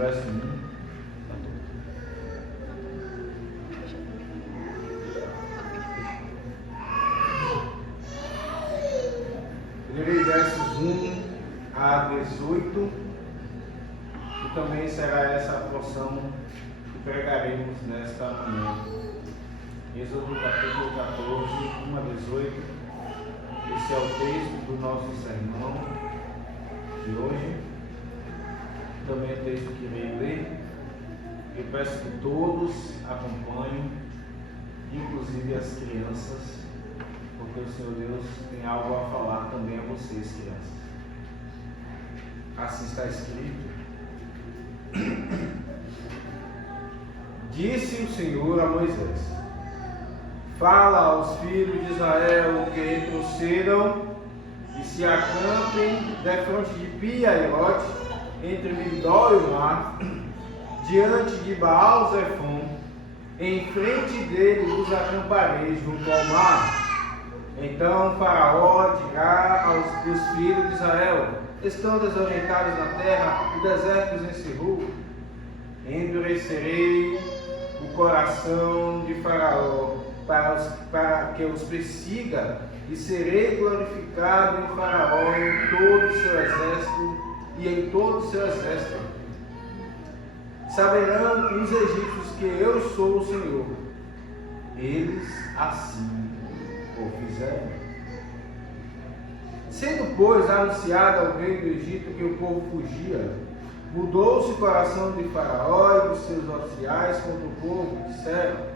verso 1. Eu lerei versos 1 a 18 e também será essa a porção que pregaremos nesta manhã. Êxodo capítulo 14, 1 a 18. Esse é o texto do nosso sermão de hoje. Também é o texto que irei ler. Eu peço que todos acompanhem, inclusive as crianças, porque o Senhor Deus tem algo a falar também a vocês, crianças. Assim está escrito. Disse o Senhor a Moisés: fala aos filhos de Israel que retrocedam e se acampem defronte de Pi-Hahirote, entre Migdol e o mar, diante de Baal-Zefon. Em frente dele os acamparei junto ao mar. Então Faraó dirá aos filhos de Israel: estão desorientados na terra, o deserto os encerrou. Endurecerei o coração de Faraó para que os persiga, e serei glorificado em Faraó e em todo o seu exército. Saberão os egípcios que eu sou o Senhor. Eles assim o fizeram. Sendo, pois, anunciado ao rei do Egito que o povo fugia, mudou-se o coração de Faraó e dos seus oficiais contra o povo. Disseram: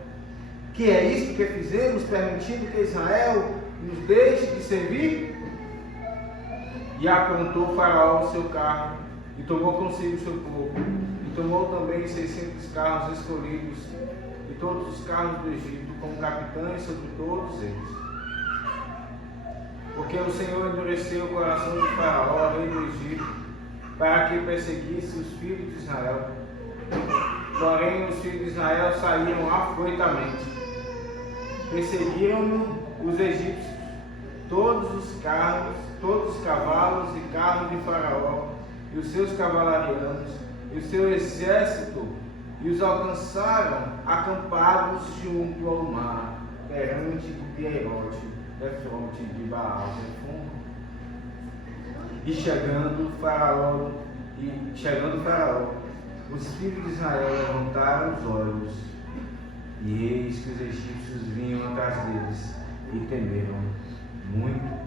que é isto que fizemos, permitindo que Israel nos deixe de servir? E aprontou Faraó o seu carro, e tomou consigo o seu povo, e tomou também 600 carros escolhidos, e todos os carros do Egito, como capitães sobre todos eles. Porque o Senhor endureceu o coração de Faraó, rei do Egito, para que perseguisse os filhos de Israel. Porém, os filhos de Israel saíram afoitamente. Perseguiram os egípcios, todos os carros, todos os cavalos e carros de Faraó, e os seus cavalarianos, e o seu exército, e os alcançaram acampados junto ao mar, perante Pi-Hahirote, defronte de Baal-Zefon. E chegando Faraó, os filhos de Israel levantaram os olhos, e eis que os egípcios vinham atrás deles, e temeram muito.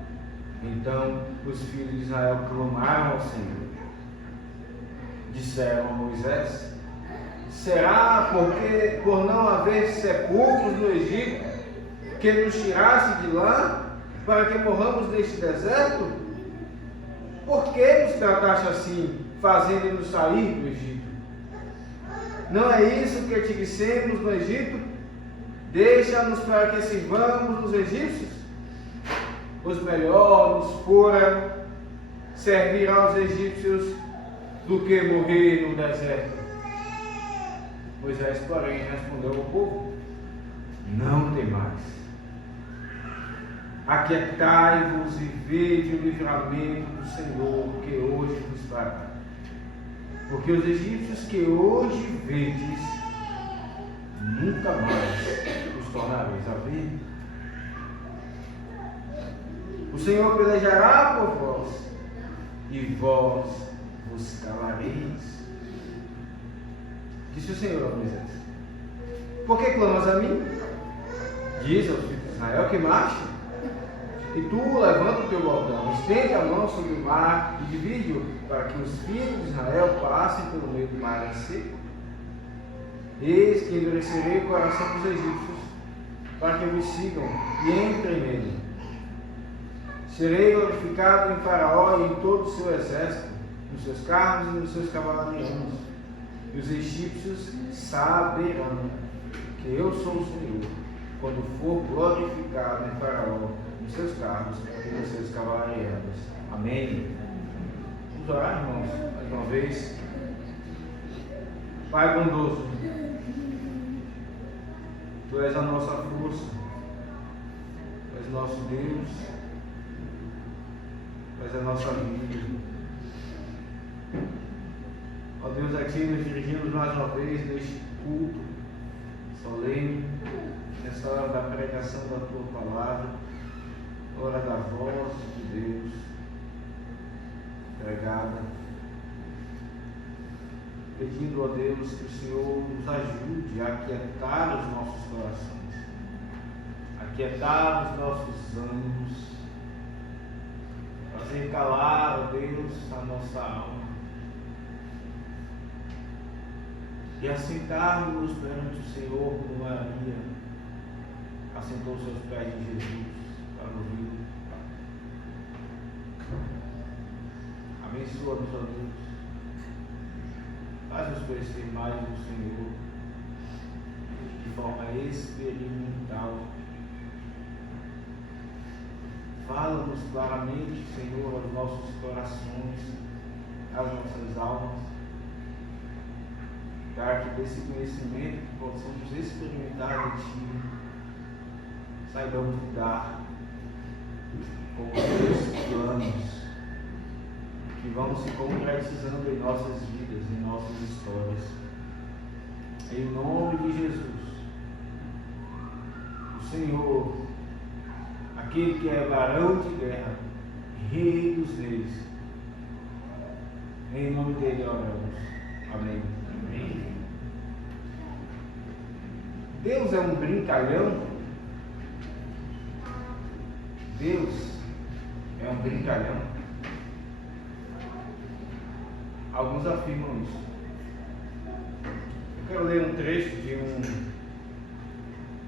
Então os filhos de Israel clamaram ao Senhor. Disseram a Moisés: será porque por não haver sepulcros no Egito, que nos tirasse de lá, para que morramos neste deserto? Por que nos trataste assim, fazendo-nos sair do Egito? Não é isso que te dissemos no Egito? Deixa-nos para que sirvamos os egípcios? Pois melhor nos fora servir aos egípcios do que morrer no deserto. Moisés, porém, respondeu ao povo: não temais. Aquietai-vos e vede o livramento do Senhor que hoje vos fará. Porque os egípcios que hoje vedes, nunca mais os tornareis a ver. O Senhor pelejará por vós, e vós vos calareis. Disse o Senhor a Moisés: por que clamas a mim? Diz aos filhos de Israel que marche. E tu levanta o teu bordão, estende a mão sobre o mar e divide-o, para que os filhos de Israel passem pelo meio do mar em seco. Eis que endurecerei o coração dos egípcios, para que vos sigam e entrem nele. Serei glorificado em Faraó e em todo o seu exército, nos seus carros e nos seus cavalarianos. E os egípcios saberão que eu sou o Senhor, quando for glorificado em Faraó, nos seus carros e nos seus cavalarianos. Amém. Vamos orar, irmãos, mais uma vez. Pai bondoso, Tu és a nossa força, Tu és nosso Deus, Tu és a nossa vida. Ó Deus, aqui nos dirigimos mais uma vez neste culto solene, nessa hora da pregação da Tua Palavra, hora da voz de Deus pregada, pedindo a Deus que o Senhor nos ajude a aquietar os nossos corações, aquietar os nossos ânimos, fazer calar, ó Deus, a nossa alma e assentarmos perante o Senhor como Maria assentou seus pés de Jesus para ouvir. Abençoa-nos, ó Deus. Faz-nos conhecer mais do Senhor de forma experimental. Fala-nos claramente, Senhor, aos nossos corações, às nossas almas, para que desse conhecimento que possamos experimentar de Ti, saibamos lidar com os Teus planos que vão se concretizando em nossas vidas, em nossas histórias. Em nome de Jesus, o Senhor, aquele que é varão de guerra, Rei dos reis, em nome dele oramos. Amém. Amém. Deus é um brincalhão? Deus é um brincalhão? Alguns afirmam isso. Eu quero ler um trecho de um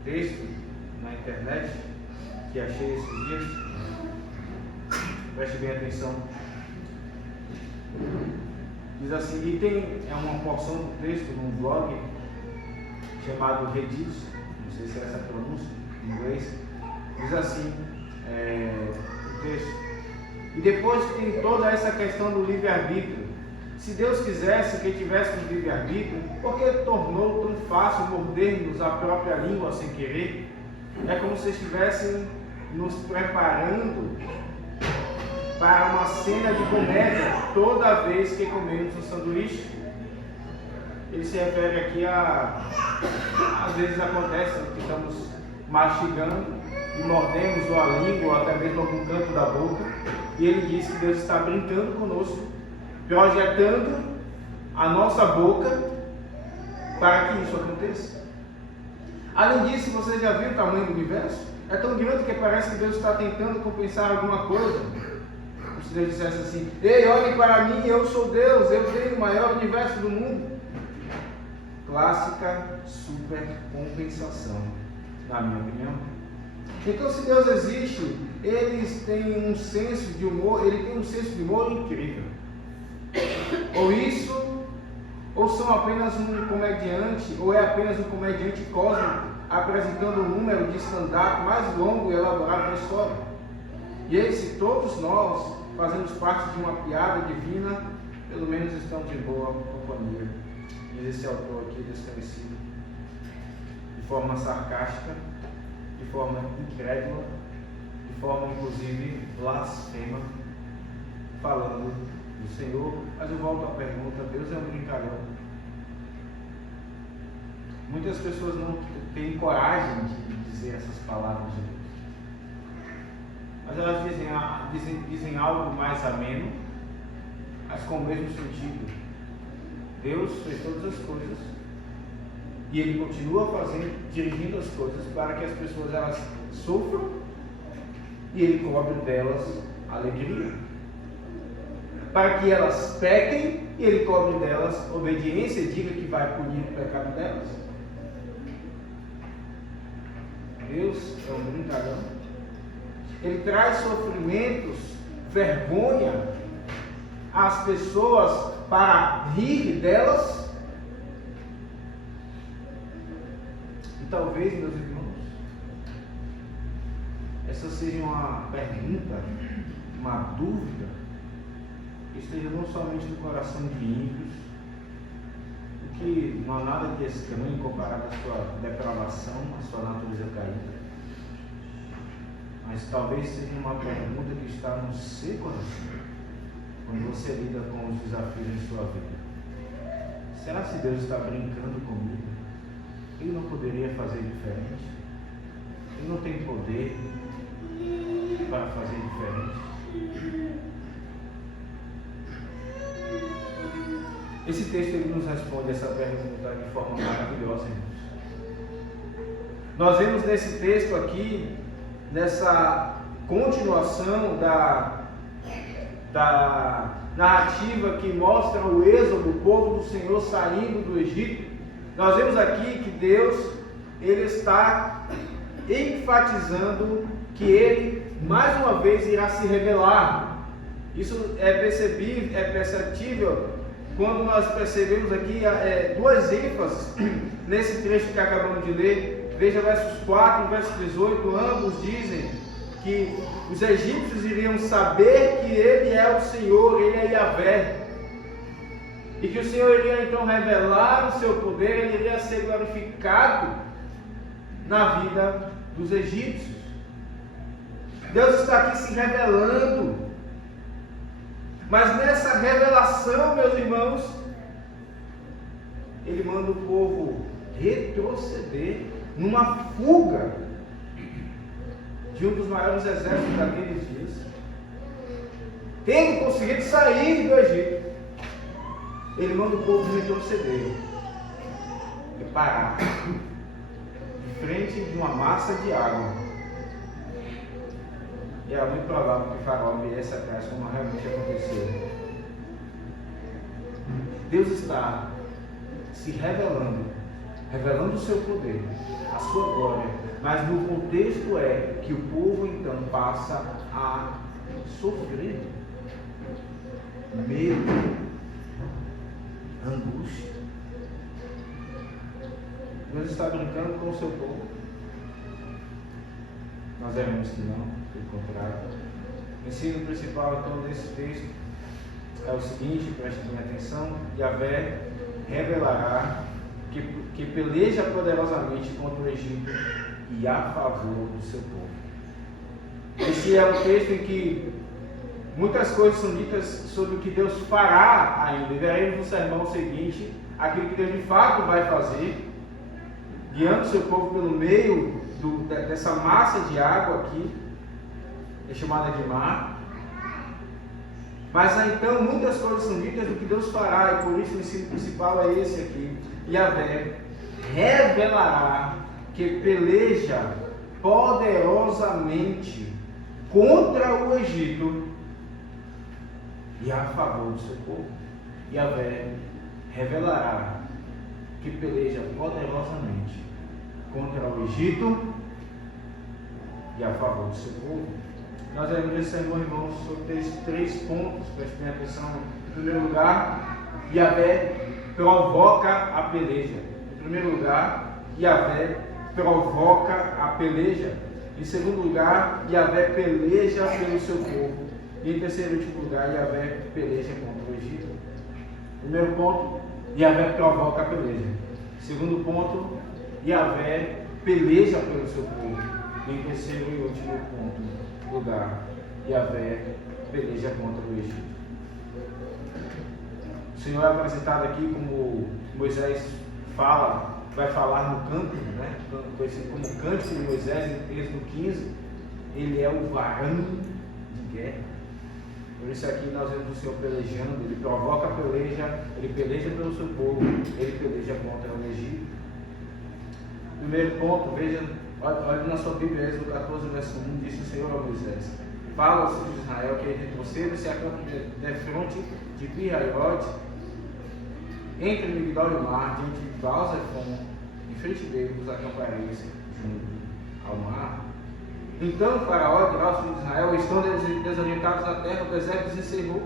texto na internet que achei esses dias. Preste bem atenção. Diz assim, e tem uma porção do texto num blog chamado Reddit, não sei se é essa a pronúncia em inglês. Diz assim, o texto. E depois tem toda essa questão do livre-arbítrio. Se Deus quisesse que tivéssemos livre-arbítrio, por que tornou tão fácil mordermos a própria língua sem querer? É como se estivessem nos preparando para uma cena de comédia toda vez que comemos um sanduíche. Ele se refere aqui às vezes acontece que estamos mastigando e mordemos ou a língua ou até mesmo algum canto da boca, e ele diz que Deus está brincando conosco, projetando a nossa boca para que isso aconteça. Além disso, você já viu o tamanho do universo? É tão grande que parece que Deus está tentando compensar alguma coisa. Se Deus dissesse assim, ei, olhem para mim, eu sou Deus, eu tenho o maior universo do mundo. Clássica supercompensação, na minha opinião. Então, se Deus existe, eles têm um senso de humor, ele tem um senso de humor incrível. Ou são apenas um comediante, ou é apenas um comediante cósmico, apresentando o número de stand-up mais longo e elaborado da história. E aí, se todos nós fazemos parte de uma piada divina, pelo menos estamos em boa companhia. Diz esse autor aqui desconhecido, de forma sarcástica, de forma incrédula, de forma inclusive blasfema, falando do Senhor. Mas eu volto à pergunta, Deus é um brincalhão? Muitas pessoas não têm coragem de dizer essas palavras de Deus, mas elas dizem algo mais ameno, mas com o mesmo sentido. Deus fez todas as coisas e Ele continua fazendo, dirigindo as coisas para que as pessoas elas sofram e Ele cobre delas alegria, para que elas pequem e Ele cobre delas obediência e diga que vai punir o pecado delas. Deus é um brincalhão. Ele traz sofrimentos, vergonha às pessoas para rir delas. E talvez, meus irmãos, essa seja uma pergunta, uma dúvida que esteja não somente no coração de ímpios, o que não há nada de estranho comparado à sua depravação, à sua natureza caída, mas talvez seja uma pergunta que está no seu coração quando você lida com os desafios em sua vida. será que Deus está brincando comigo? Ele não poderia fazer diferente? Ele não tem poder para fazer diferente? Esse texto ele nos responde essa pergunta de forma maravilhosa, irmãos. Nós vemos nesse texto aqui, nessa continuação da narrativa que mostra o êxodo, o povo do Senhor saindo do Egito, nós vemos aqui que Deus ele está enfatizando que Ele mais uma vez irá se revelar. Isso é perceptível quando nós percebemos aqui duas ênfases nesse trecho que acabamos de ler. Veja versos 4 e verso 18, ambos dizem que os egípcios iriam saber que Ele é o Senhor, Ele é Yahvé. E que o Senhor iria então revelar o seu poder, Ele iria ser glorificado na vida dos egípcios. Deus está aqui se revelando. Mas nessa revelação, meus irmãos, Ele manda o povo retroceder numa fuga de um dos maiores exércitos daqueles dias, tendo conseguido sair do Egito. Ele manda o povo retroceder e parar de frente de uma massa de água. E é muito provável que Faraó viesse atrás, como realmente aconteceu. Deus está se revelando o seu poder, a sua glória, mas no contexto é que o povo então passa a sofrer medo, angústia. Deus está brincando com o seu povo? Nós veremos que não, pelo contrário. O ensino principal então desse texto é o seguinte, prestem atenção: Yahvé revelará que peleja poderosamente contra o Egito e a favor do seu povo. Esse é um texto em que muitas coisas são ditas sobre o que Deus fará ainda. E veremos no sermão seguinte aquilo que Deus de fato vai fazer, guiando o seu povo pelo meio dessa massa de água aqui, é chamada de mar. Mas então muitas coisas são ditas do que Deus fará, e por isso o ensino principal é esse aqui. Yahvé revelará que peleja poderosamente contra o Egito e a favor do seu povo. Yahvé revelará que peleja poderosamente contra o Egito e a favor do seu povo. Nós vamos nesse sermão, irmãos, sobre três pontos, prestem atenção. Em primeiro lugar, Yahvé provoca a peleja. Em primeiro lugar, Yahvé provoca a peleja. Em segundo lugar, Yahvé peleja pelo seu povo. E em terceiro e último lugar, Yahvé peleja contra o Egito. Primeiro ponto, Yahvé provoca a peleja. Segundo ponto, Yahvé peleja pelo seu povo. E em terceiro e último lugar, Yahvé peleja contra o Egito. O Senhor é apresentado aqui como Moisés vai falar no canto, né? Conhecido como Cântico de Moisés, em Êxodo 15. Ele é o varão de guerra. Por isso aqui nós vemos o Senhor pelejando, Ele provoca a peleja, Ele peleja pelo seu povo, Ele peleja contra o Egito. Primeiro ponto, veja, olha na sua Bíblia, Êxodo 14, verso 1, disse o Senhor a Moisés: fala aos filhos de Israel que retrocedam e se acampem defronte de Pi-Hahirote, entre Migdol e o mar, diante de Baal-Zephon, em frente dele vos acampareis junto ao mar. Então o Faraó dirá aos filhos de Israel: estão desorientados na terra, o deserto se encerrou.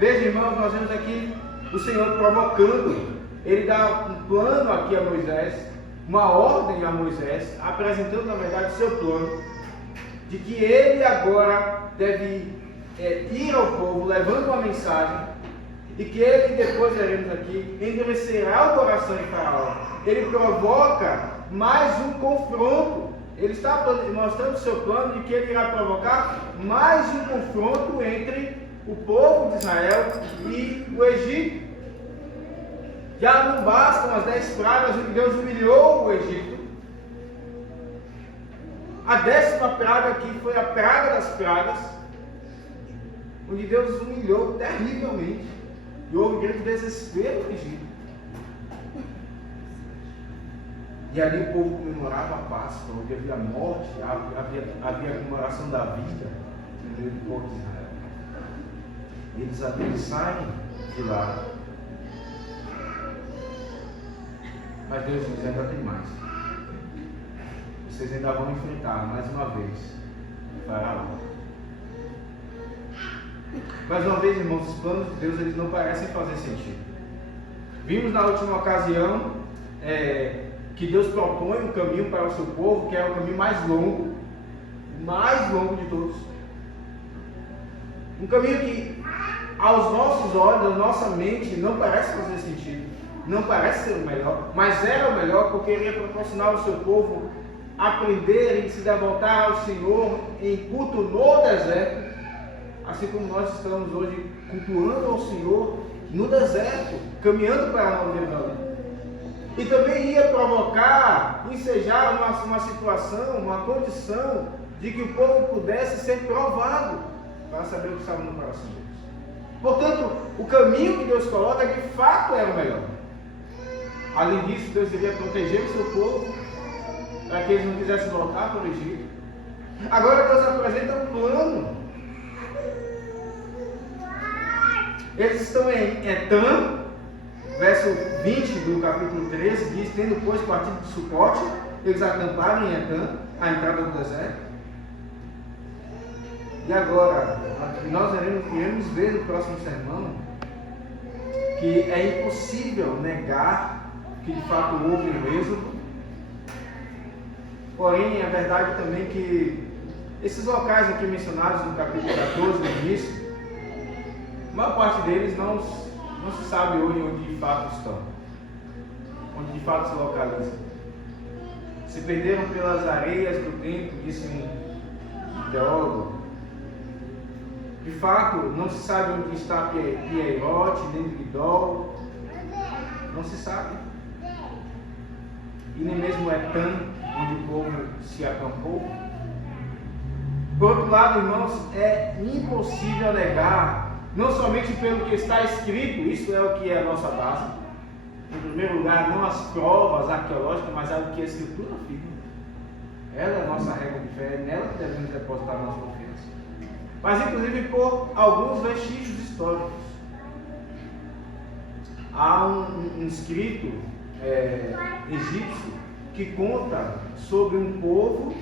Veja, irmãos, nós vemos aqui o Senhor provocando. Ele dá um plano aqui a Moisés, uma ordem a Moisés, apresentando na verdade o seu plano, de que ele agora deve ir ao povo, levando uma mensagem, e que ele, depois veremos aqui, endurecerá o coração de Faraó. Ele provoca mais um confronto. Ele está mostrando o seu plano de que ele irá provocar mais um confronto entre o povo de Israel e o Egito. Já não bastam as 10 pragas, onde Deus humilhou o Egito. A 10ª praga aqui foi a praga das pragas, onde Deus humilhou terrivelmente. E houve grande desespero no Egito. E ali o povo comemorava a Páscoa, onde havia morte, havia a comemoração da vida no meio do povo de Israel. Eles saem de lá. Mas Deus diz: ainda tem mais. Vocês ainda vão enfrentar mais uma vez o Faraó. Mais uma vez, irmãos, os planos de Deus, eles não parecem fazer sentido. Vimos na última ocasião que Deus propõe um caminho para o seu povo, que é o caminho mais longo de todos. Um caminho que aos nossos olhos, à nossa mente, não parece fazer sentido, não parece ser o melhor, mas era o melhor, porque iria proporcionar ao seu povo aprender e se devotar ao Senhor em culto no deserto, assim como nós estamos hoje cultuando ao Senhor no deserto, caminhando para a Nova Jerusalém. E também ia provocar, ensejar uma situação, uma condição de que o povo pudesse ser provado para saber o que estava no coração deles. Portanto, o caminho que Deus coloca de fato era o melhor. Além disso, Deus iria proteger o seu povo para que eles não quisessem voltar para o Egito. Agora Deus apresenta um plano. Eles estão em Etam, verso 20 do capítulo 13, diz: tendo, pois, partido de Sucote, eles acamparam em Etam, à entrada do deserto. E agora, nós iremos ver no próximo sermão que é impossível negar que de fato houve um êxodo. Porém, é verdade também que esses locais aqui mencionados no capítulo 14, no início, a maior parte deles não se sabe hoje onde de fato estão, onde de fato se localizam. Se perderam pelas areias do templo, disse um teólogo. De fato, não se sabe onde está Pieirote, nem Migdol, não se sabe. E nem mesmo Etam, onde o povo se acampou. Por outro lado, irmãos, é impossível negar, não somente pelo que está escrito, isso é o que é a nossa base. Em primeiro lugar, não as provas arqueológicas, mas é o que a Escritura afirma. Ela é a nossa regra de fé, é nela que devemos depositar a nossa confiança. Mas inclusive por alguns vestígios históricos. Há um escrito egípcio que conta sobre um povo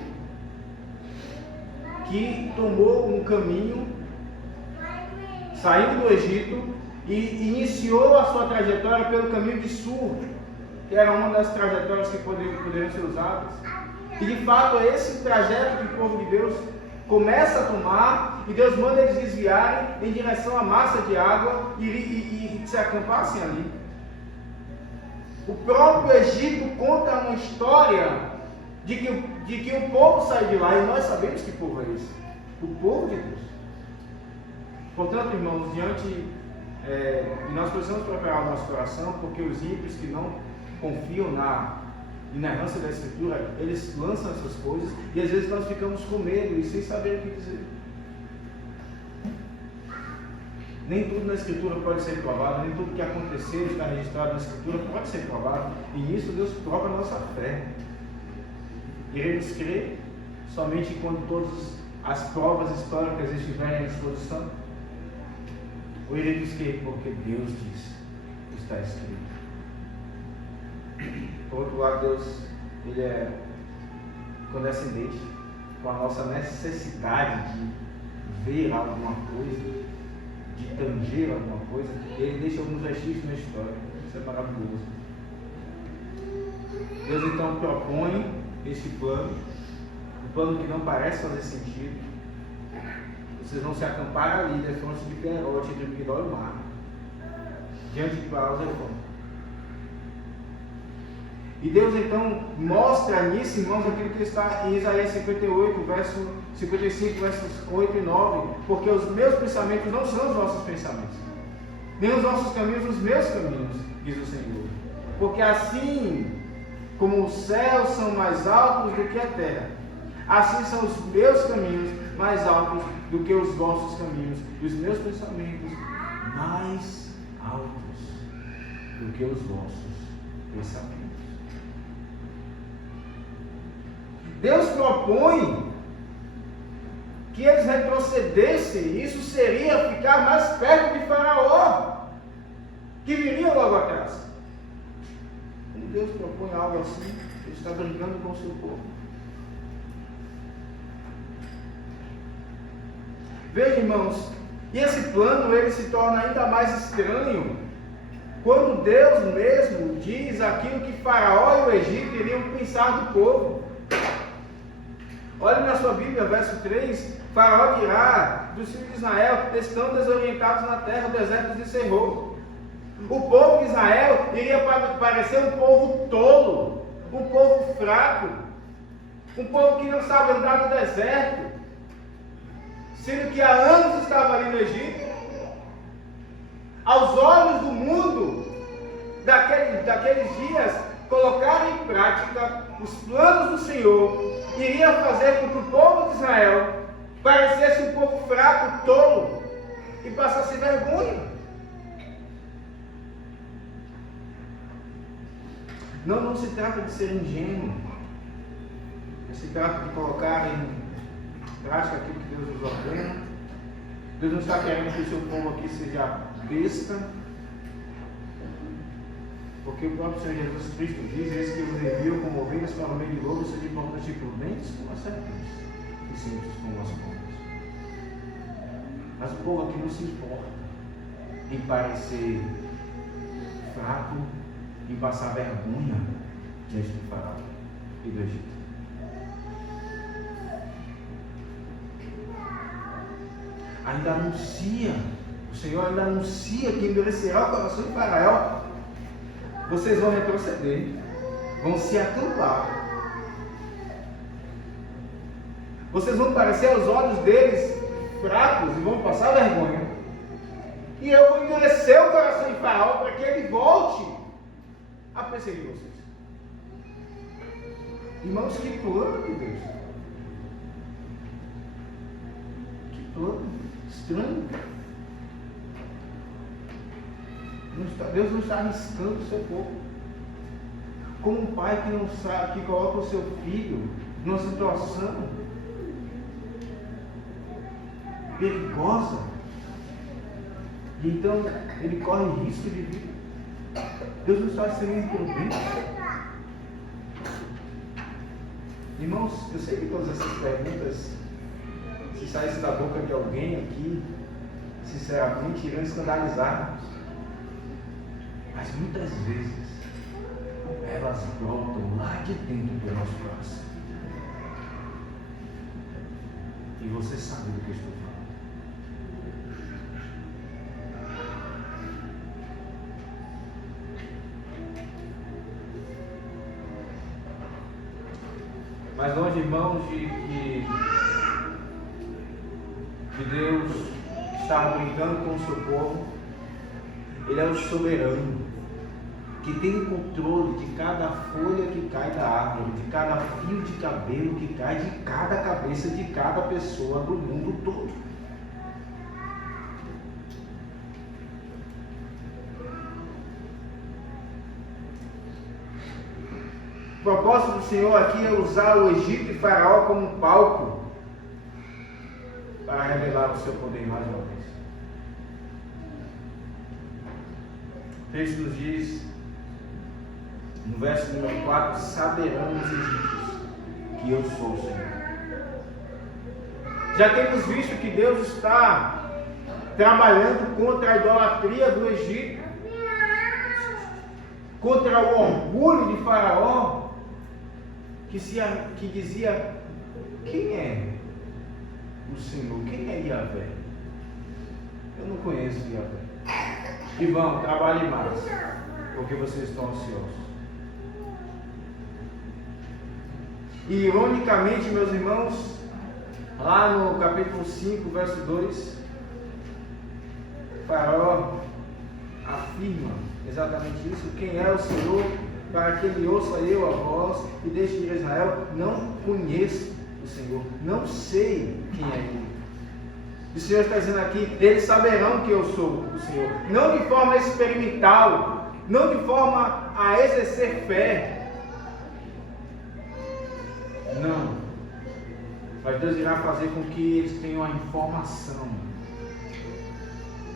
que tomou um caminho saindo do Egito e iniciou a sua trajetória pelo caminho de Sur, que era uma das trajetórias que poderiam ser usadas. E de fato é esse trajeto que o povo de Deus começa a tomar, e Deus manda eles desviarem em direção à massa de água e se acampassem ali. O próprio Egito conta uma história de que o povo sai de lá, e nós sabemos que povo é esse, o povo de Deus. Portanto, irmãos, nós precisamos preparar o nosso coração, porque os ímpios que não confiam na inerrância da Escritura, eles lançam essas coisas, e às vezes nós ficamos com medo e sem saber o que dizer. Nem tudo na Escritura pode ser provado, nem tudo que aconteceu, está registrado na Escritura, pode ser provado, e nisso Deus prova a nossa fé. Iremos crer somente quando todas as provas históricas estiverem à disposição? Ou iremos crer porque Deus diz, está escrito? Por outro lado, Deus, Ele é condescendente com a nossa necessidade de ver alguma coisa, de tanger alguma coisa. Ele deixa alguns vestígios na história. Isso é maravilhoso. Deus então propõe este plano, um plano que não parece fazer sentido. Vocês vão se acampar ali, de frente de Pieirote, entre Migdol e o mar, diante de Baal-Zefon. E Deus então mostra nisso, irmãos, aquilo que está em Isaías 58, verso 55, versos 8 e 9, porque os meus pensamentos não são os vossos pensamentos, nem os vossos caminhos os meus caminhos, diz o Senhor. Porque assim como os céus são mais altos do que a terra, assim são os meus caminhos mais altos do que os vossos caminhos, e os meus pensamentos mais altos do que os vossos pensamentos. Deus propõe que eles retrocedessem. Isso seria ficar mais perto de Faraó, que viria logo atrás. Quando Deus propõe algo assim, Ele está brincando com o seu povo. Veja, irmãos, e esse plano ele se torna ainda mais estranho quando Deus mesmo diz aquilo que Faraó e o Egito iriam pensar do povo. Olhe na sua Bíblia, verso 3, Faraó dirá dos filhos de Israel que estão desorientados na terra, o deserto de Serrou. O povo de Israel iria parecer um povo tolo, um povo fraco, um povo que não sabe andar no deserto, sendo que há anos estava ali no Egito. Aos olhos do mundo, daqueles dias, colocar em prática os planos do Senhor iria fazer com que o povo de Israel parecesse um povo fraco, tolo, e passasse vergonha. Não se trata de ser ingênuo, não se trata de colocar em prática aquilo que Deus nos ordena. Deus não está querendo que o seu povo aqui seja besta, porque o próprio Senhor Jesus Cristo diz: eis que vos envio como ovelhas para o meio de lobos, sejam portanto prudentes como as serpentes e simples como as pombas. Mas o povo aqui não se importa em parecer fraco, em passar vergonha diante do Faraó e do Egito. Ainda anuncia, o Senhor ainda anuncia que endurecerá o coração de Faraó. Vocês vão retroceder, vão se acambar. Vocês vão parecer aos olhos deles fracos e vão passar vergonha. E eu vou endurecer o coração de Faraó para que ele volte a perseguir vocês. Irmãos, que plano de Deus! Que plano estranho! Deus não está arriscando o seu povo. Como um pai que não sabe, que coloca o seu filho numa situação perigosa, e então ele corre risco de vida. Deus não está sendo imprudente. Irmãos, eu sei que todas essas perguntas, se saísse da boca de alguém aqui, sinceramente, iriam escandalizar-nos. Mas muitas vezes elas brotam lá de dentro do nosso coração. E você sabe do que eu estou falando. Mas longe, irmãos, de Deus estar brincando com o seu povo, Ele é o soberano, que tem o controle de cada folha que cai da árvore, de cada fio de cabelo que cai de cada cabeça de cada pessoa do mundo todo. O propósito do Senhor aqui é usar o Egito e Faraó como palco para revelar o seu poder mais uma vez. O texto nos diz, no verso número 4, saberão os egípcios que eu sou o Senhor. Já temos visto que Deus está trabalhando contra a idolatria do Egito, contra o orgulho de Faraó, que dizia: quem é o Senhor? Quem é Yahvé? Eu não conheço Yahvé. E vão, trabalhem mais, porque vocês estão ansiosos. E ironicamente, meus irmãos, lá no capítulo 5, verso 2, Faraó afirma exatamente isso. Quem é o Senhor, para que ele ouça eu a voz e deixe de Israel? Não conheço o Senhor, não sei quem é ele. O Senhor está dizendo aqui, eles saberão que eu sou o Senhor. Não de forma experimental, não de forma a exercer fé. Não. Mas Deus irá fazer com que eles tenham a informação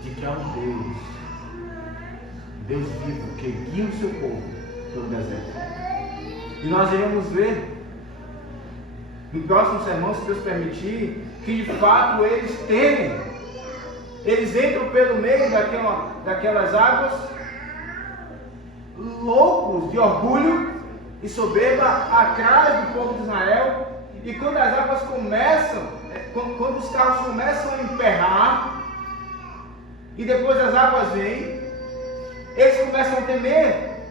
de que há um Deus vivo, que guia o seu povo pelo deserto. E nós iremos ver no próximo sermão, se Deus permitir, que de fato eles temem. Eles entram pelo meio daquelas águas, loucos de orgulho e soberba, atrás do povo de Israel. E quando as águas começam, quando os carros começam a emperrar, e depois as águas vêm, eles começam a temer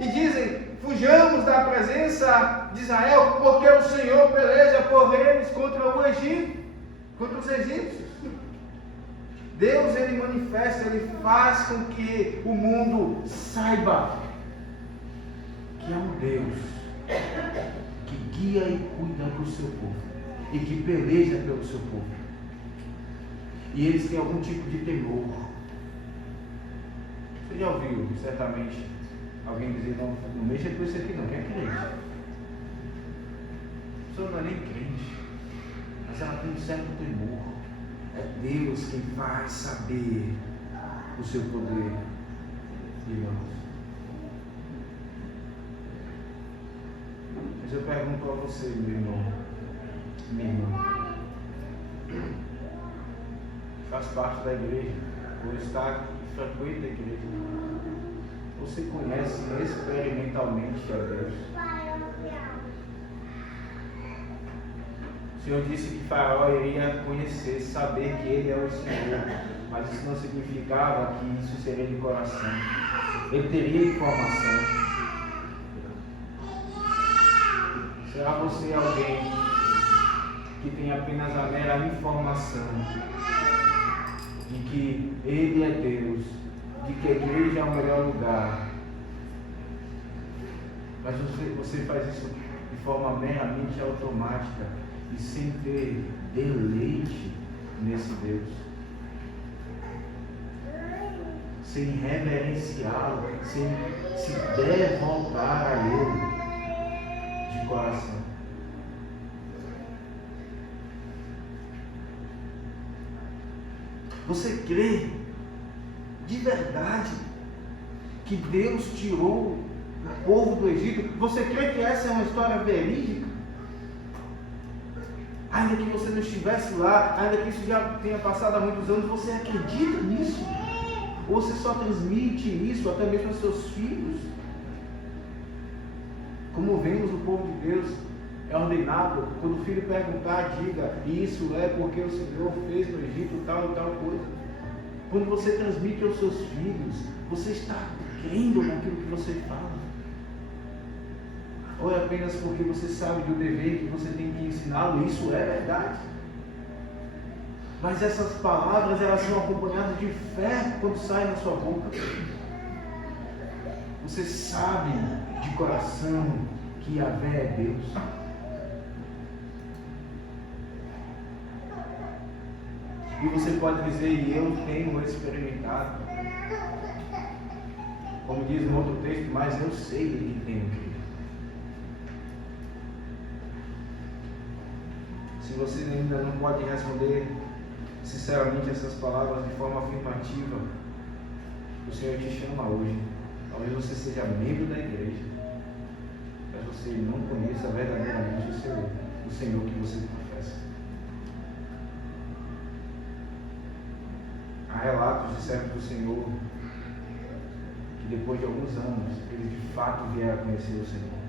e dizem: fujamos da presença de Israel, porque o Senhor peleja por eles contra o Egito, contra os egípcios. Deus, ele manifesta, ele faz com que o mundo saiba que há um Deus que guia e cuida do seu povo e que peleja pelo seu povo. E eles têm algum tipo de temor. Você já ouviu, certamente, alguém dizer: não mexa com isso aqui não, quem é crente? A pessoa não é nem crente, mas ela tem um certo temor. É Deus quem faz saber o seu poder, irmãos. Mas eu pergunto a você, meu irmão, minha irmã, faz parte da igreja, ou está frequenta a igreja, você conhece experimentalmente a Deus? O Senhor disse que Faraó iria conhecer, saber que Ele é o Senhor, mas isso não significava que isso seria de coração. Ele teria informação. Será você alguém que tem apenas a mera informação de que Ele é Deus, de que a igreja é o melhor lugar, mas você faz isso de forma meramente automática e sem ter deleite nesse Deus, sem reverenciá-lo, sem se devotar a Ele de coração? Você crê de verdade que Deus tirou o povo do Egito? Você crê que essa é uma história verídica? Ainda que você não estivesse lá, ainda que isso já tenha passado há muitos anos, você acredita nisso? Ou você só transmite isso até mesmo aos seus filhos? Como vemos, o povo de Deus é ordenado, quando o filho perguntar, diga: isso é porque o Senhor fez no Egito tal e tal coisa. Quando você transmite aos seus filhos, você está crendo naquilo que você fala? Ou é apenas porque você sabe do dever que você tem que ensiná-lo? Isso é verdade. Mas essas palavras, elas são acompanhadas de fé quando saem da sua boca. Você sabe de coração que Yahvé é Deus. E você pode dizer: e eu tenho experimentado. Como diz no outro texto: mas eu sei que tenho crido. Se você ainda não pode responder sinceramente essas palavras de forma afirmativa, o Senhor te chama hoje. Talvez você seja membro da igreja, mas você não conheça verdadeiramente o Senhor que você confessa. Há relatos de servos do Senhor que depois de alguns anos, eles de fato vieram a conhecer o Senhor.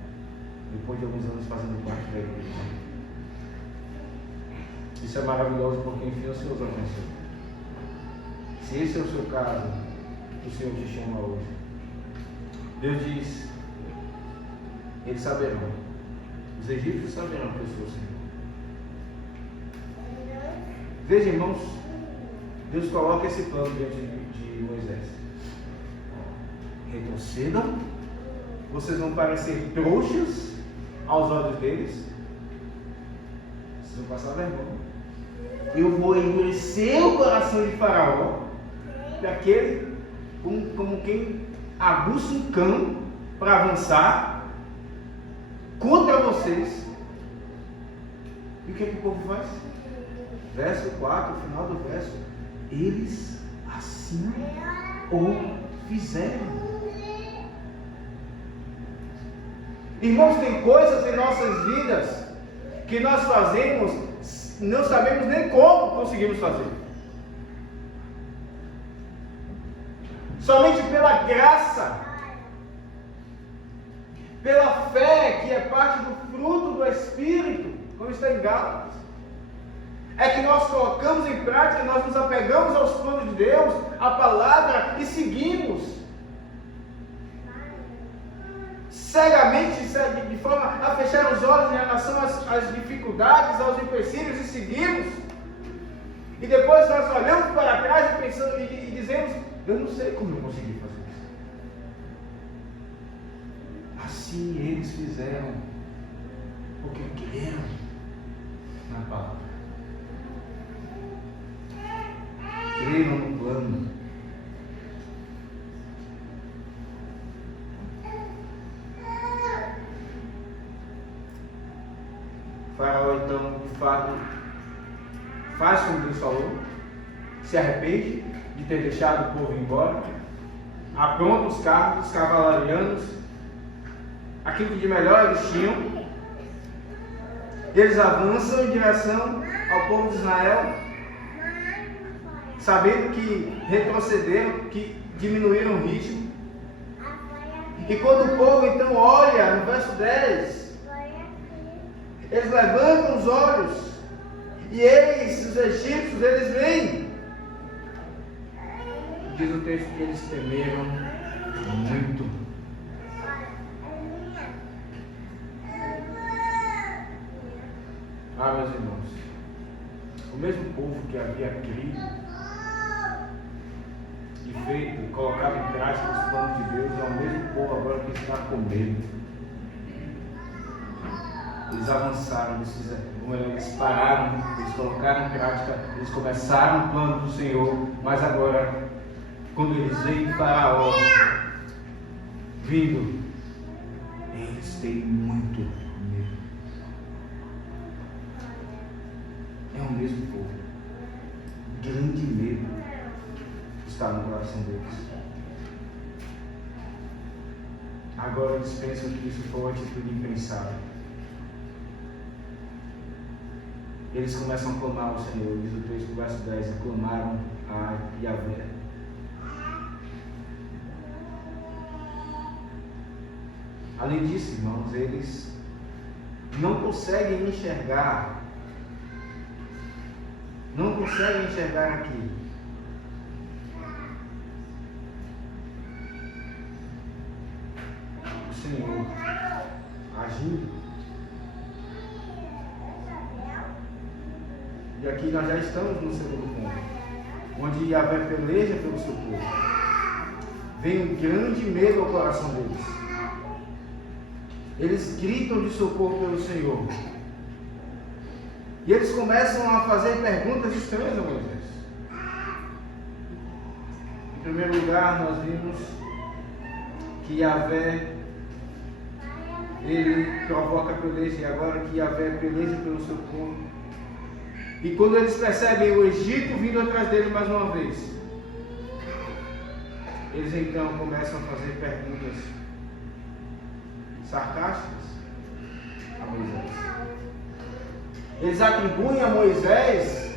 Depois de alguns anos fazendo parte da igreja. Isso é maravilhoso, porque enfim o Senhor os alcançou. Se esse é o seu caso, o Senhor te chama hoje. Deus diz: eles saberão, os egípcios saberão que eu sou o Senhor. Veja, irmãos, Deus coloca esse plano diante de Moisés. retrocedam, vocês vão parecer trouxas aos olhos deles, vocês vão passar vergonha. Eu vou endurecer o coração de Faraó, daquele como quem aguça um cão para avançar contra vocês. E o que é que o povo faz? Verso 4, final do verso. Eles assim o fizeram. Irmãos, tem coisas em nossas vidas que nós fazemos, não sabemos nem como conseguimos fazer. Somente pela graça, pela fé, que é parte do fruto do Espírito, como está em Gálatas, é que nós colocamos em prática, nós nos apegamos aos planos de Deus, à palavra, e seguimos cegamente, de forma a fechar os olhos em relação às dificuldades, aos empecilhos, e seguimos. E depois nós olhamos para trás e pensamos e dizemos: eu não sei como eu consegui fazer isso. Assim eles fizeram, porque creram na palavra, creram no plano. Faraó então, de fato, faz como Deus falou, se arrepende de ter deixado o povo ir embora, apronta os carros, os cavalarianos, aquilo que de melhor eles tinham. Eles avançam em direção ao povo de Israel, sabendo que retrocederam, que diminuíram o ritmo. E quando o povo então olha, no verso 10, eles levantam os olhos, e eis os egípcios, eles vêm. Diz o texto que eles temeram muito. Meus irmãos, o mesmo povo que havia crido e feito, colocado em prática os planos de Deus, é o mesmo povo agora que está com medo. Eles avançaram, eles pararam, eles colocaram em prática, eles começaram o plano do Senhor, mas agora, quando eles veem Faraó vindo, eles têm muito medo. É o mesmo povo. Grande medo está no coração deles. Agora eles pensam que isso foi uma atitude impensável. Eles começam a clamar ao Senhor, diz o texto, verso 10, clamaram a Yahvé. Além disso, irmãos, eles não conseguem enxergar aqui o Senhor agindo. E aqui nós já estamos no segundo ponto, onde Yahvé peleja pelo seu povo. Vem um grande medo ao coração deles. Eles gritam de socorro pelo Senhor. E eles começam a fazer perguntas estranhas a Moisés. Em primeiro lugar, nós vimos que Yahvé, ele provoca peleja, e agora que Yahvé peleja pelo seu povo. E quando eles percebem o Egito vindo atrás dele mais uma vez, eles então começam a fazer perguntas sarcásticas a Moisés. Eles atribuem a Moisés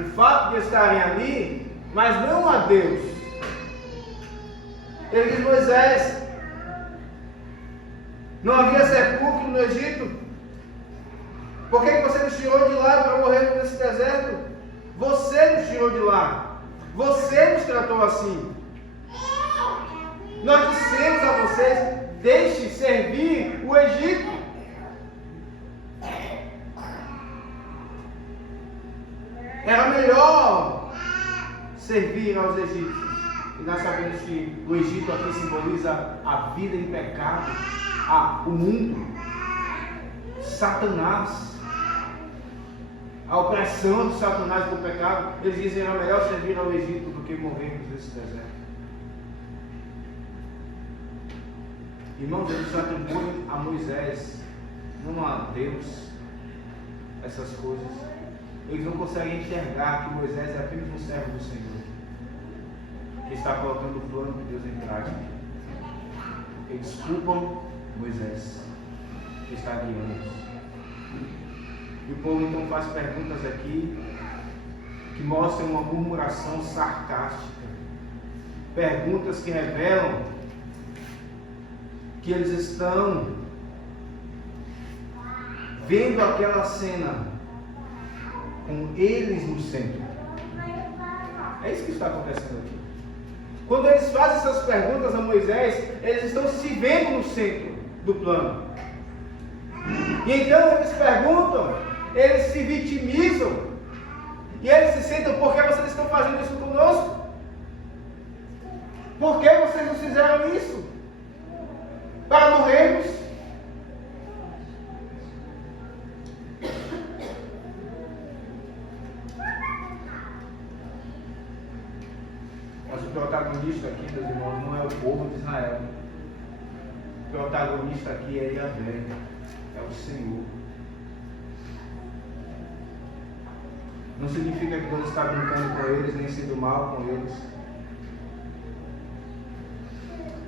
o fato de estarem ali, mas não a Deus. Ele diz: Moisés, não havia sepulcro no Egito? Por que você nos tirou de lá para morrer nesse deserto? Você nos tirou de lá. Você nos tratou assim. Nós dissemos a vocês: deixe servir o Egito. Era melhor servir aos egípcios. nós sabemos que o Egito aqui simboliza a vida em pecado, o mundo, Satanás, a opressão de Satanás do pecado. Eles dizem que era melhor servir ao Egito do que morrermos nesse deserto. Irmãos, eles atribuem a Moisés, não a Deus, essas coisas. Eles não conseguem enxergar que Moisés é apenas um servo do Senhor, que está colocando o plano de Deus em prática. Eles culpam Moisés, que está guiando-os. E o povo então faz perguntas aqui que mostram uma murmuração sarcástica. Perguntas que revelam que eles estão vendo aquela cena com eles no centro. É isso que está acontecendo aqui. Quando eles fazem essas perguntas a Moisés, eles estão se vendo no centro do plano. E então eles perguntam, eles se vitimizam, e eles se sentem: por que vocês estão fazendo isso conosco? Por que vocês nos fizeram isso? Para morrermos? Mas o protagonista aqui, meus irmãos, não é o povo de Israel. O protagonista aqui é Yahvé, é o Senhor. Não significa que Deus está brincando com eles, nem sendo mal com eles.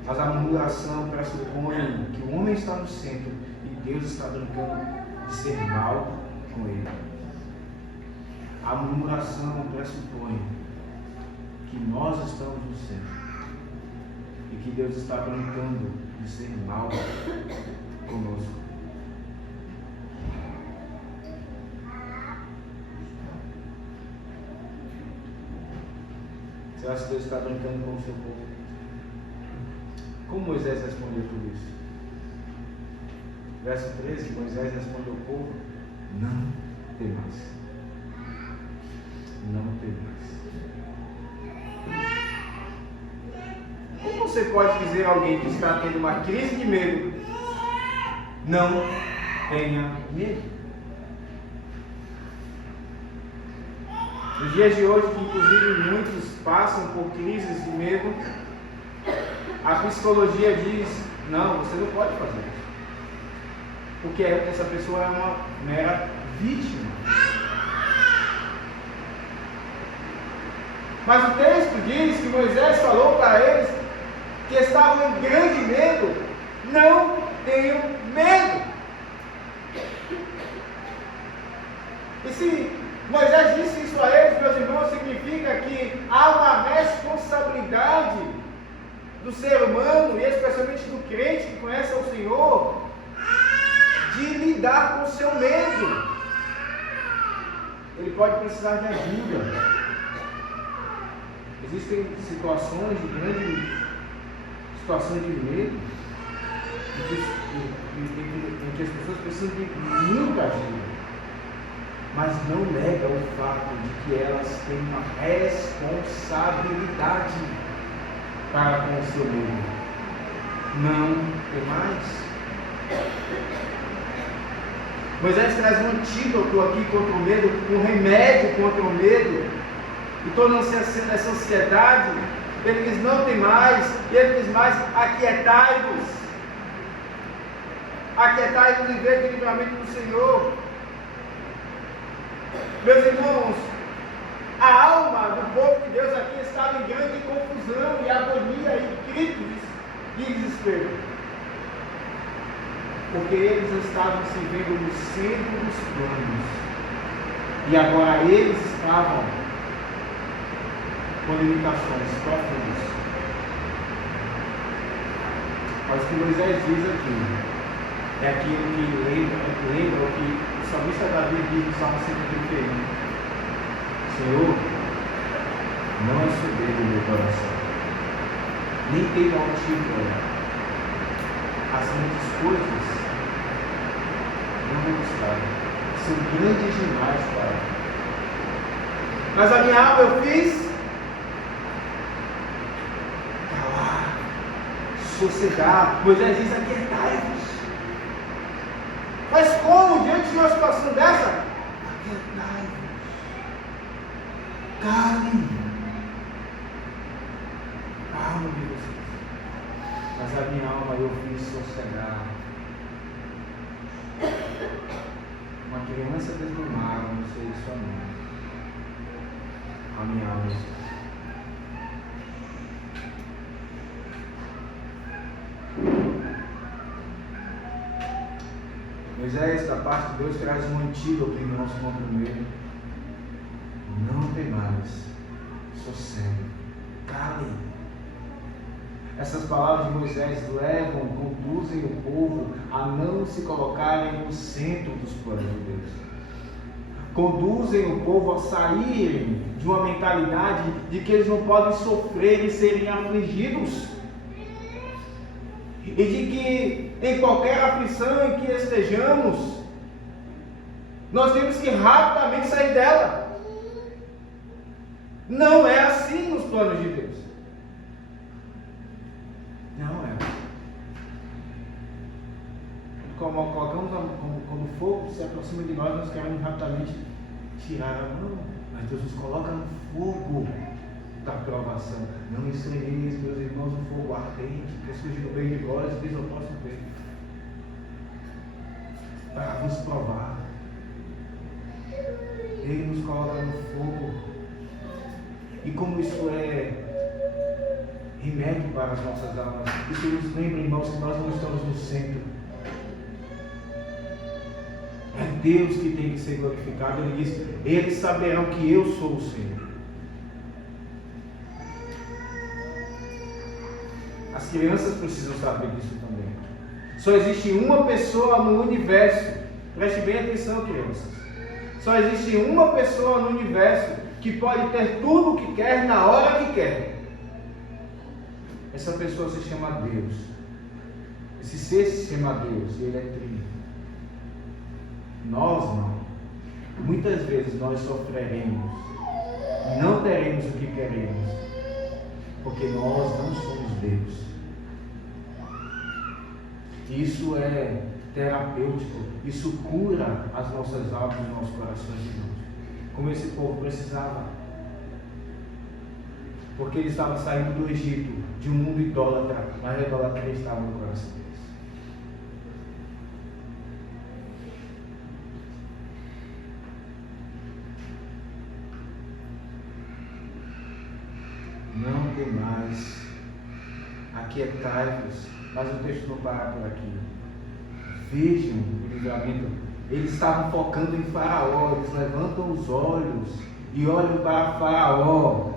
Mas a murmuração pressupõe que o homem está no centro e Deus está brincando de ser mal com ele. A murmuração pressupõe que nós estamos no centro e que Deus está brincando de ser mal conosco. Será que Deus está brincando com o seu povo? Como Moisés respondeu tudo isso? Verso 13, Moisés respondeu ao povo: não temais. Não temais. Como você pode dizer a alguém que está tendo uma crise de medo: não tenha medo? Nos dias de hoje, que inclusive muitos passam por crises de medo, a psicologia diz: não, você não pode fazer isso, porque essa pessoa é uma mera vítima. Mas o texto diz que Moisés falou para eles que estavam em grande medo: não tenham medo. E se Moisés disse isso a eles, meus irmãos, significa que há uma responsabilidade do ser humano, e especialmente do crente que conhece o Senhor, de lidar com o seu medo. Ele pode precisar de ajuda. Existem situações de medo em que as pessoas precisam de muita ajuda, mas não nega o fato de que elas têm uma responsabilidade para com o seu medo. Não tem mais. Moisés traz um antídoto aqui contra o medo, um remédio contra o medo e toda essa ansiedade. Ele diz: não tem mais. E ele diz mais: aquietai-vos. Aquietai-vos e vede o livramento do Senhor. Meus irmãos, a alma do povo de Deus aqui estava em grande confusão e agonia e gritos e desespero, porque eles estavam se vendo no centro dos planos e agora eles estavam com limitações profundas. Mas o que Moisés diz aqui é aquilo que lembra o que o salmista Davi diz no Salmo 131: Senhor, não é soberbo o meu coração, nem tenho altivo olhar. As grandes coisas não me gustaram, são grandes demais para mim. Mas a minha alma eu fiz sossegar. Moisés diz: aquietai-vos. Mas como, diante de uma situação dessa? Aquietai-vos. Calem. Calma de vocês. Mas a minha alma eu fiz sossegar. Uma criança desmamada, não sei sua mãe. A minha alma está. Moisés, da parte de Deus, traz um antídoto em nosso contra o medo. Não temais, sossegue, calem. Essas palavras de Moisés conduzem o povo a não se colocarem no centro dos planos de Deus. Conduzem o povo a saírem de uma mentalidade de que eles não podem sofrer e serem afligidos. E de que em qualquer aflição em que estejamos, nós temos que rapidamente sair dela. Não é assim nos planos de Deus. Não é. Quando o fogo se aproxima de nós, nós queremos rapidamente tirar a mão. Mas Deus nos coloca no fogo da provação. Não estreis, meus irmãos, um fogo ardente que surge do bem de glória e diz ao nosso peito, para vos provar. Ele nos coloca no fogo. E como isso é remédio para as nossas almas, isso nos lembra, irmãos, que nós não estamos no centro. É Deus que tem que ser glorificado. Ele diz: eles saberão que eu sou o Senhor. As crianças precisam saber disso também. Só existe uma pessoa no universo. Preste bem atenção, crianças. Só existe uma pessoa no universo que pode ter tudo o que quer na hora que quer. Essa pessoa se chama Deus. Esse ser se chama Deus e Ele é trino. Nós não. Muitas vezes nós sofreremos, não teremos o que queremos, porque nós não somos Deus. Isso é terapêutico, isso cura as nossas almas e os nossos corações, irmãos. Como esse povo precisava. Porque ele estava saindo do Egito, de um mundo idólatra, mas a idolatria estava no coração deles. Não temais, aquietai-vos. Mas o texto não para por aqui. Vejam o livramento. Eles estavam focando em Faraó. Eles levantam os olhos e olham para Faraó,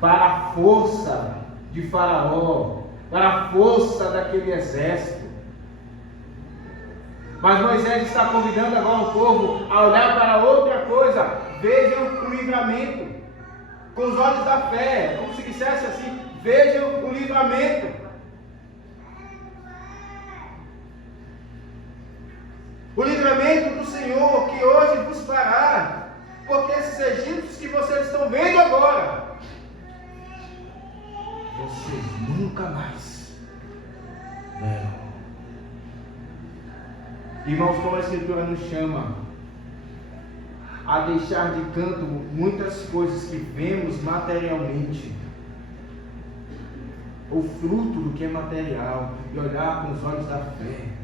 para a força de Faraó, para a força daquele exército. Mas Moisés está convidando agora o povo a olhar para outra coisa. Vejam o livramento com os olhos da fé, como se dissesse assim: vejam o livramento. O livramento do Senhor que hoje vos fará, porque esses egípcios que vocês estão vendo agora, vocês nunca mais verão. Irmãos, como a Escritura nos chama a deixar de canto muitas coisas que vemos materialmente, o fruto do que é material, e olhar com os olhos da fé,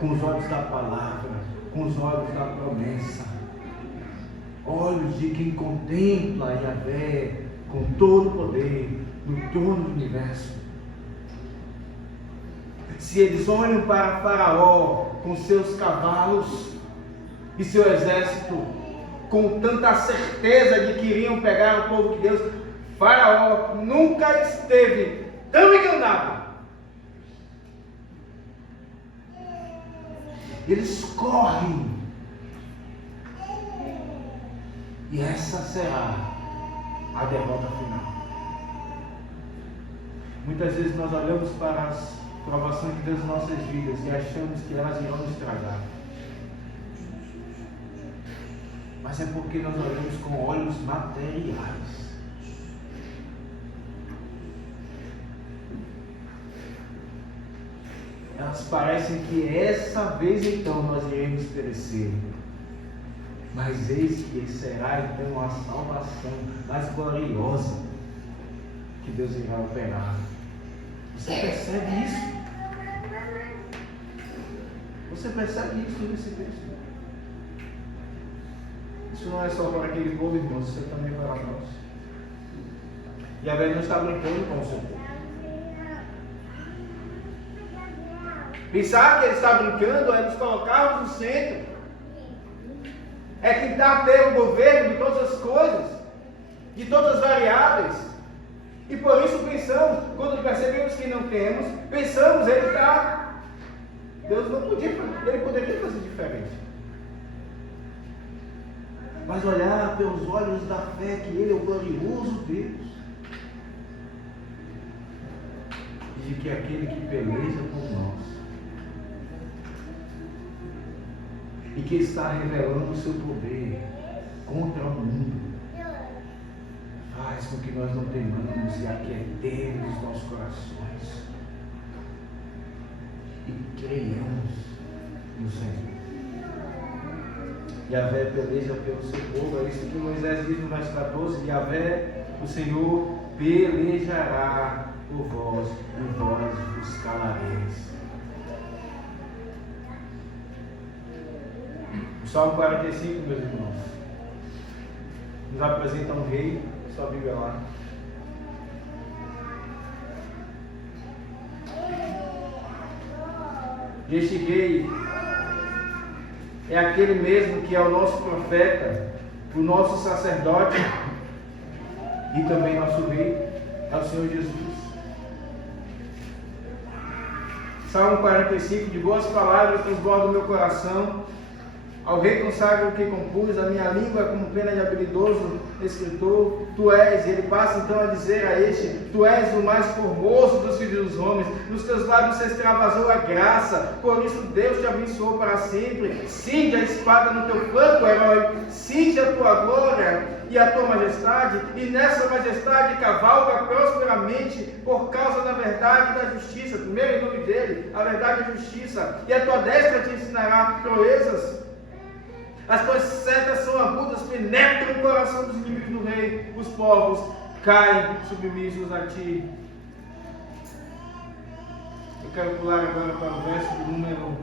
com os olhos da palavra, com os olhos da promessa, olhos de quem contempla Yahvé com todo o poder no trono do universo. Se eles olham para Faraó com seus cavalos e seu exército, com tanta certeza de que iriam pegar o povo de Deus, Faraó nunca esteve tão enganado. Eles correm, e essa será a derrota final. Muitas vezes nós olhamos para as provações de Deus em nossas vidas e achamos que elas irão nos estragar. Mas é porque nós olhamos com olhos materiais. elas parecem que essa vez então nós iremos perecer. Mas eis que será então a salvação mais gloriosa que Deus irá operar. Você percebe isso? Você percebe isso nesse texto? Isso não é só para aquele povo, irmãos, isso é também para nós. Yahvé não está brincando com o seu povo. Pensar que ele está brincando é nos colocarmos no centro. É tentar ter o governo de todas as coisas, de todas as variáveis. E por isso pensamos, quando percebemos que não temos, pensamos, ele está. Deus não podia, ele poderia fazer diferente. Mas olhar pelos olhos da fé que ele é o glorioso Deus. E de que é aquele que peleja por nós. E que está revelando o seu poder contra o mundo. Faz com que nós não temamos e aquietemos os nossos corações. E creiamos no Senhor. Yahvé peleja pelo seu povo. É isso que Moisés diz no verso 14. Yahvé, o Senhor, pelejará por vós e vós vos calareis. O Salmo 45, meus irmãos, nos apresenta um rei, sua Bíblia lá. Este rei é aquele mesmo que é o nosso profeta, o nosso sacerdote e também nosso rei, é o Senhor Jesus. Salmo 45, de boas palavras transborda o meu coração. Ao rei consagro o que compus, a minha língua é como pena de habilidoso escritor. Tu és, e ele passa então a dizer a este: tu és o mais formoso dos filhos dos homens, nos teus lábios se extravasou a graça, por isso Deus te abençoou para sempre. Cinge a espada no teu flanco, herói, cinge a tua glória e a tua majestade, e nessa majestade cavalga prosperamente por causa da verdade e da justiça. Primeiro em nome dele, a verdade e a justiça, e a tua destra te ensinará proezas. As tuas setas são agudas, penetram o coração dos inimigos do rei. Os povos caem submissos a ti. Eu quero pular agora para o verso de número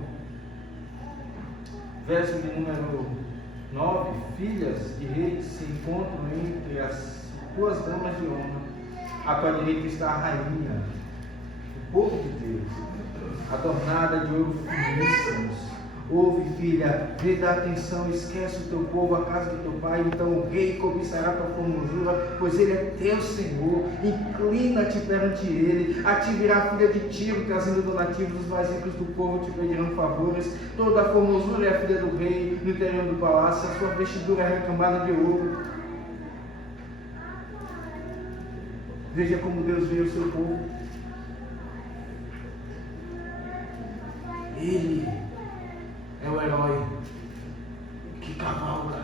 9. Filhas de reis se encontram entre as tuas damas de honra. À tua direita está a rainha, o povo de Deus, adornada de ouro finíssimos. Ouve, filha, vê dar atenção, esquece o teu povo, a casa do teu pai. Então o rei cobiçará tua formosura, pois ele é teu Senhor. Inclina-te perante ele. A ti virá a filha de Tiro, trazendo donativos. Os mais ricos do povo te pedirão favores. Toda a formosura é a filha do rei, no interior do palácio. A sua vestidura é recamada de ouro. Veja como Deus vê o seu povo. Ele é o herói que cavalga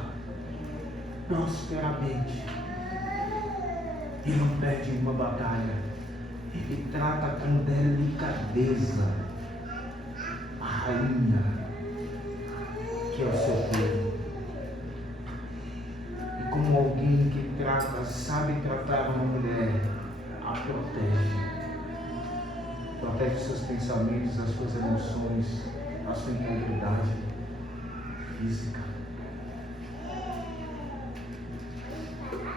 prosperamente e não perde uma batalha. Ele trata com delicadeza a rainha, que é o seu povo. E como alguém que trata, sabe tratar uma mulher, a protege. Protege os seus pensamentos, as suas emoções, a sua integridade física.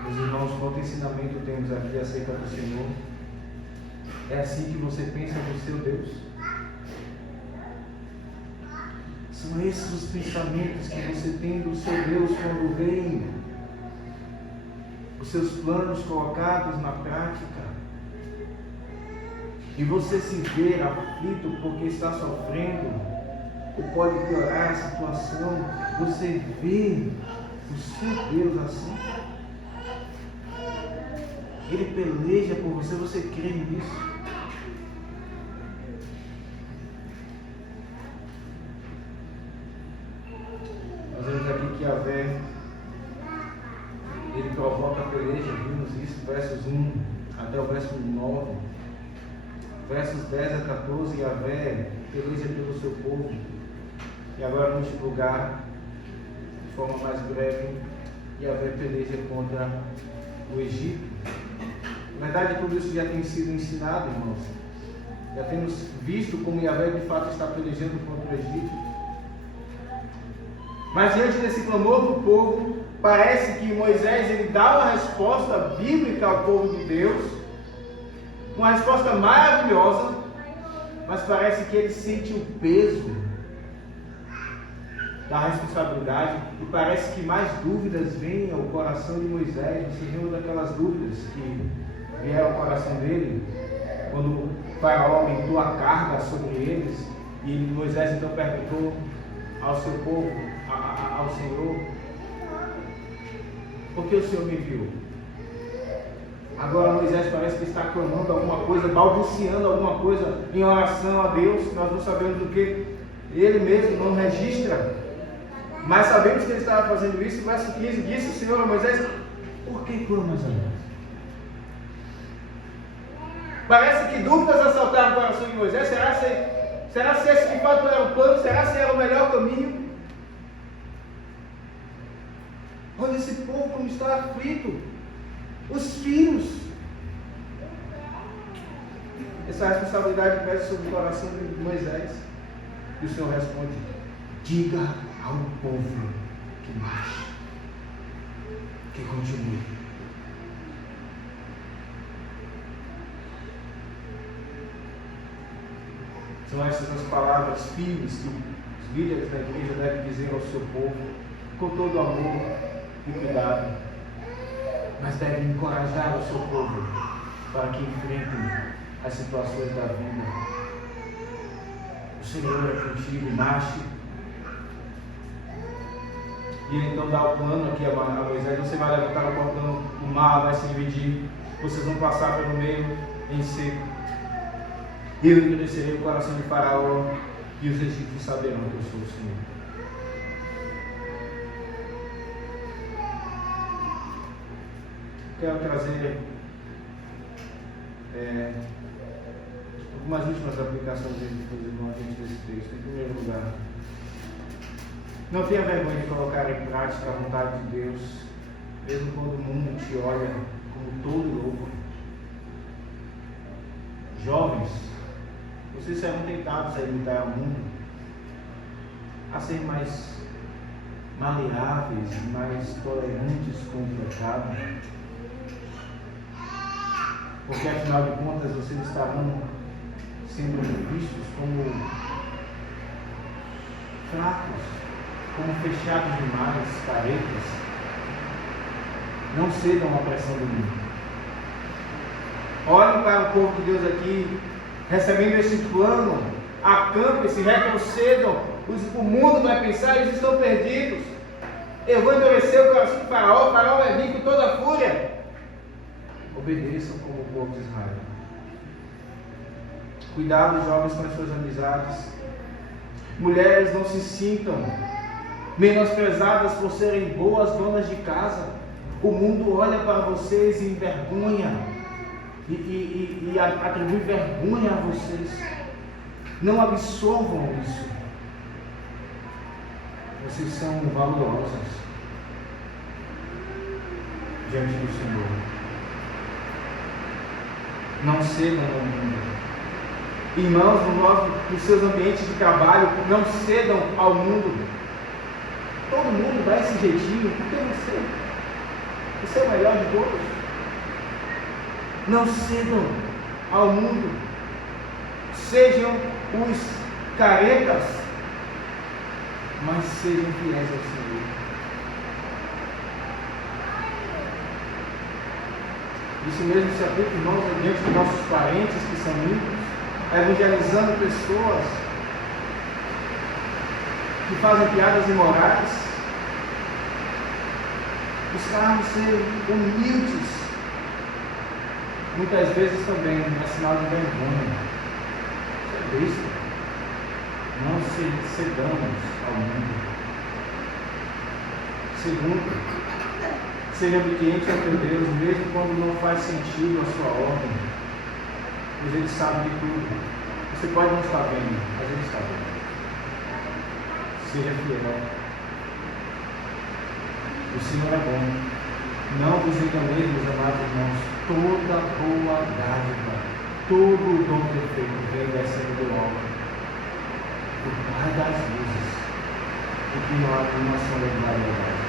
Meus irmãos, quanto ensinamento temos aqui acerca do Senhor? É assim que você pensa do seu Deus? São esses os pensamentos que você tem do seu Deus quando vem os seus planos colocados na prática? E você se vê aflito porque está sofrendo, ou pode piorar a situação, você vê o seu Deus assim? Ele peleja por você, você crê nisso? Nós vemos aqui que Yahvé, ele provoca a peleja, vimos isso, versos 1 até o verso 9. versos 10 a 14, Yahvé peleja pelo seu povo. E agora no último lugar, de forma mais breve, Yahvé peleja contra o Egito. Na verdade, tudo isso já tem sido ensinado, irmãos. Já temos visto como Yahvé de fato está pelejando contra o Egito. Mas diante desse clamor do povo, parece que Moisés ele dá uma resposta bíblica ao povo de Deus, uma resposta maravilhosa, mas parece que ele sente o peso da responsabilidade e parece que mais dúvidas vêm ao coração de Moisés. Você lembra daquelas dúvidas que vieram ao coração dele quando o Faraó aumentou a carga sobre eles e Moisés então perguntou ao seu povo, ao Senhor: por que o Senhor me enviou? Agora Moisés parece que está clamando alguma coisa, balbuciando alguma coisa em oração a Deus. Nós não sabemos o que, ele mesmo não registra, mas sabemos que ele estava fazendo isso. Verso 15, disse o Senhor a Moisés: por que clamas a nós? Parece que dúvidas assaltaram o coração de Moisés. Será se esse de fato era o plano? Será se era o melhor caminho? Olha esse povo como está aflito. Os filhos. Essa responsabilidade pesa sobre o coração de Moisés. E o Senhor responde: diga ao povo que marche, que continue. São essas as palavras firmes que os líderes da igreja devem dizer ao seu povo, com todo amor e cuidado, mas devem encorajar o seu povo para que enfrentem as situações da vida. O Senhor é contigo, marche. E ele então dá o plano aqui a Moisés: você vai levantar o cordão, o mar vai se dividir, vocês vão passar pelo meio em seco. Eu endurecerei o coração de Faraó e os egípcios saberão que eu sou o Senhor. Quero trazer algumas últimas aplicações dos irmãos desse texto. Em primeiro lugar, não tenha vergonha de colocar em prática a vontade de Deus, mesmo quando o mundo te olha como todo louco. Jovens, vocês serão tentados a imitar o mundo, a ser mais maleáveis, mais tolerantes com o pecado, porque afinal de contas vocês estarão sendo vistos como fracos, como fechados demais, caretas. Não cedam à pressão do mundo. Olhem para o povo de Deus aqui, recebendo esse plano, acampem-se, retrocedam. O mundo vai pensar: eles estão perdidos. Eu vou endurecer o coração de Faraó, Faraó vai vir com toda a fúria. Obedeçam como o povo de Israel. Cuidado, jovens, com as suas amizades. Mulheres, não se sintam menosprezadas por serem boas donas de casa. O mundo olha para vocês e envergonha e atribui vergonha a vocês. Não absorvam isso. Vocês são valorosas diante do Senhor. Não cedam ao mundo. Irmãos, nos seus ambientes de trabalho, não cedam ao mundo. Todo mundo dá esse jeitinho, porque você é o melhor de todos. Não cedam ao mundo. Sejam os caretas, mas sejam fiéis ao Senhor. Isso mesmo se aplica, irmãos, diante dos nossos parentes que são ímpios, evangelizando pessoas que fazem piadas imorais. Buscarmos ser humildes, muitas vezes também é sinal de vergonha. Isso é besta. Não cedamos ao mundo. Segundo, seja obediente ao teu Deus, mesmo quando não faz sentido a sua ordem. Mas Ele sabe de tudo. Você pode não estar vendo, mas Ele está vendo. Seja fiel. O Senhor é bom. Não vos enganeis, meus amados irmãos. Toda boa dádiva, todo o dom perfeito vem descendo do alto, do Pai das luzes, e que não há nenhuma sombra de variedade.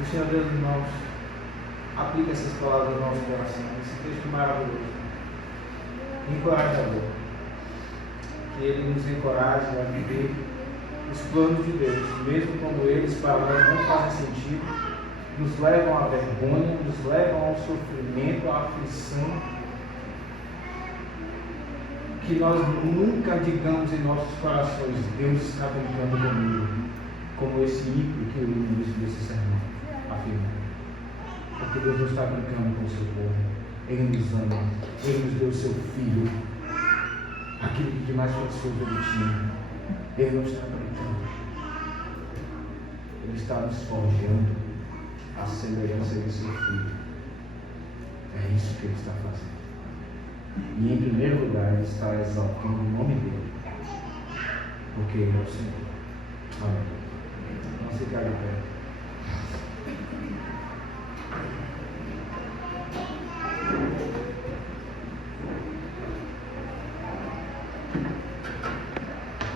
O Senhor Deus, irmãos, aplica essas palavras no nosso coração. Esse texto maravilhoso, encorajador. Que Ele nos encoraje a viver os planos de Deus, mesmo quando eles para nós não fazem sentido, nos levam à vergonha, nos levam ao sofrimento, à aflição. Que nós nunca digamos em nossos corações: Deus está brincando comigo, como esse ímpio que eu li no início desse sermão afirma. Porque Deus não está brincando com o seu povo. Ele nos ama, Ele nos deu o seu Filho, aquilo que de mais precioso Ele tinha. Ele não está brincando. Ele está nos forjando a semelhança de seu Filho. É isso que Ele está fazendo. E em primeiro lugar, Ele está exaltando o nome dEle, porque Ele é o Senhor. Amém. Vamos ficar de pé.